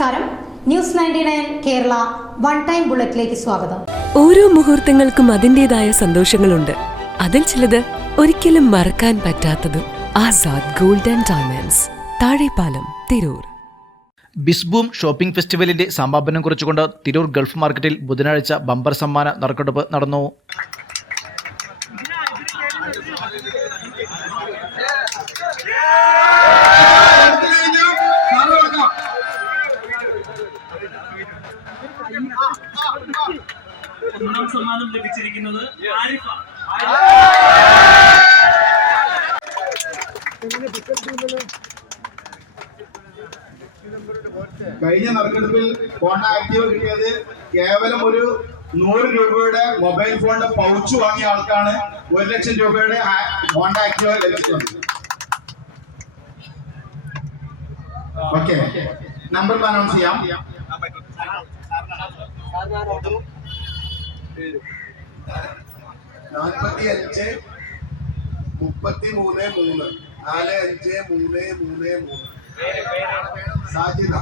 നമസ്കാരം. News 99 Kerala one time ബുള്ളറ്റിലേക്ക് സ്വാഗതം. ഓരോ മുഹൂർത്തങ്ങൾക്കും അതിന്റേതായ സന്തോഷങ്ങളുണ്ട്. അതിൽ ചിലത് ഒരിക്കലും മറക്കാൻ പറ്റാത്തതും. Azad gold and diamonds, Thazhepalam, Tirur. Bizboom shopping ഫെസ്റ്റിവലിന്റെ സമാപനം കുറിച്ചുകൊണ്ട് തിരൂർ ഗൾഫ് മാർക്കറ്റിൽ ബുധനാഴ്ച ബമ്പർ സമ്മാന നറുക്കെടുപ്പ് നടന്നു. ഒന്നാം സമ്മാനം ലഭിച്ചിരിക്കുന്നത് ആരിഫ. കഴിഞ്ഞ നറുക്കെടുപ്പിൽ ഹോണ്ട ആക്റ്റീവ കിട്ടിയത് കേവലം ഒരു 100 രൂപയുടെ മൊബൈൽ ഫോണിന്റെ പൗച്ച് വാങ്ങിയ ആൾക്കാണ് 1 ലക്ഷം രൂപയുടെ ഹോണ്ട ആക്റ്റീവ ലഭിച്ചത്. ഓക്കെ, നമ്പർ അനൗൺസ് ചെയ്യാം. 45 33 3 45 3 3 3 സാജിദ.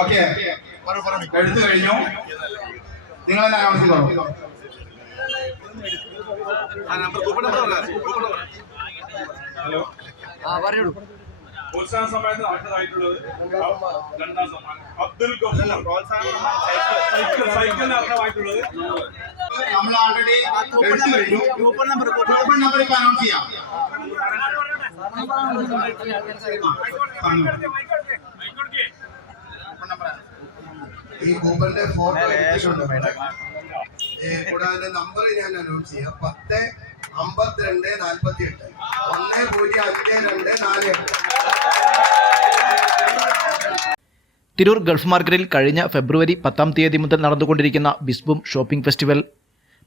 ഓക്കെ, എടുത്തു കഴിഞ്ഞു. നിങ്ങളെന്നെ അനൗൺസ് ചെയ്തോ. ഹലോ, പ്രോത്സാഹന സമ്മാനത്തിന് അർഹരായിട്ടുള്ളത് രണ്ടാം സമ്മാനം അബ്ദുൽ സൈക്കിളിന് അർഹമായിട്ടുള്ളത് നമ്മൾ ആൾറെഡി എടുത്തു കഴിഞ്ഞു. കൂപ്പൺ നമ്പർ ഇപ്പൊ അനൗൺസ് ചെയ്യാം. ഈ കൂപ്പണിന്റെ ഫോട്ടോ എടുത്തിട്ടുണ്ട്. കൂടാതെ നമ്പർ ഞാൻ അനൗൺസ് ചെയ്യാം. 10 52 48 105248. തിരൂർ ഗൾഫ് മാർക്കറ്റിൽ കഴിഞ്ഞ ഫെബ്രുവരി 10 മുതൽ നടന്നുകൊണ്ടിരിക്കുന്ന ബിസ്ബൂം ഷോപ്പിംഗ് ഫെസ്റ്റിവൽ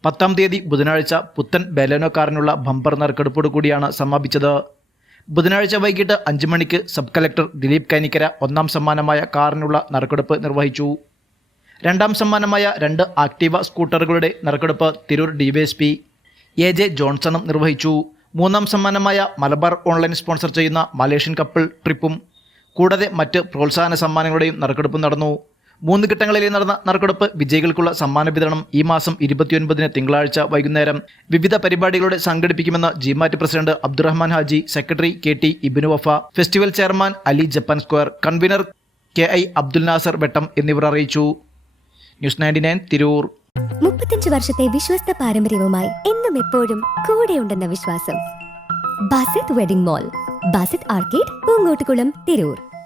10 ബുധനാഴ്ച പുത്തൻ ബലേനോ കാറിനുള്ള ബമ്പർ നറുക്കെടുപ്പോടു കൂടിയാണ് സമാപിച്ചത്. ബുധനാഴ്ച വൈകിട്ട് 5 മണിക്ക് സബ് കളക്ടർ ദിലീപ് കൈനിക്കര ഒന്നാം സമ്മാനമായ കാറിനുള്ള നറുക്കെടുപ്പ് നിർവഹിച്ചു. രണ്ടാം സമ്മാനമായ 2 ആക്റ്റീവ സ്കൂട്ടറുകളുടെ നറുക്കെടുപ്പ് തിരൂർ ഡിവൈഎസ്പി AJ ജോൺസണും നിർവഹിച്ചു. മൂന്നാം സമ്മാനമായ മലബാർ ഓൺലൈൻ സ്പോൺസർ ചെയ്യുന്ന മലേഷ്യൻ കപ്പിൾ ട്രിപ്പും കൂടാതെ മറ്റ് പ്രോത്സാഹന സമ്മാനങ്ങളുടെയും നറുക്കെടുപ്പ് നടന്നു. 3 ഘട്ടങ്ങളിലായി നടന്ന നറുക്കെടുപ്പ് വിജയികൾക്കുള്ള സമ്മാന വിതരണം ഈ മാസം 29 തിങ്കളാഴ്ച വൈകുന്നേരം വിവിധ പരിപാടികളോടെ സംഘടിപ്പിക്കുമെന്ന് GMAT president Abdurahman Haji, secretary KT Ibnu Wafa, festival chairman Ali Japan square, convener KI Abdul Nasar Vettam എന്നിവർ അറിയിച്ചു. ന്യൂസ് 99 തിരൂർ. 35 വർഷത്തെ വിശ്വസ്ത പാരമ്പര്യവുമായി എന്നും എപ്പോഴും കൂടെയുണ്ടെന്ന വിശ്വാസം. Basith wedding mall, Basith arcade, Poongottukulam, Tirur.